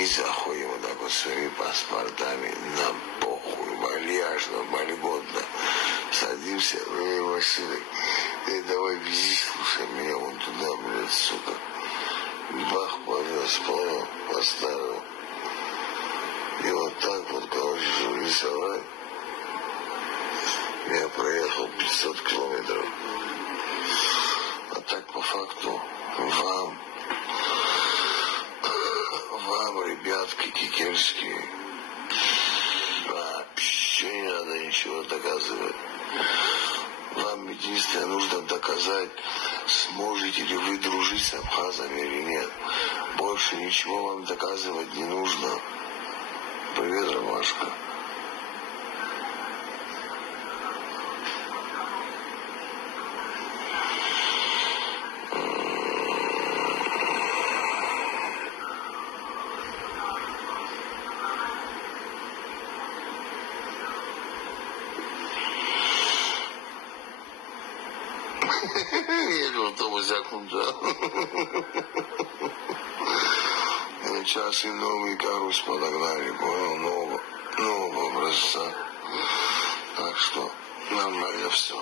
мы заходим вот так вот своими паспортами, нам похуй, вальяжно, вольготно. Садимся в машины. И давай вези, слушай, меня вон туда, блядь, сука. Бах, подвез, понял, поставил. И вот так вот, короче, рисовать. Я проехал 500 километров. А так, по факту, вам, ребятки кикельские, вообще не надо ничего доказывать. Вам единственное нужно доказать, сможете ли вы дружить с абхазами или нет. Больше ничего вам доказывать не нужно. Привет, Ромашка. Я готов закнуться. Сейчас и новый карус подогнали, понял, нового образца. Так что нормально все.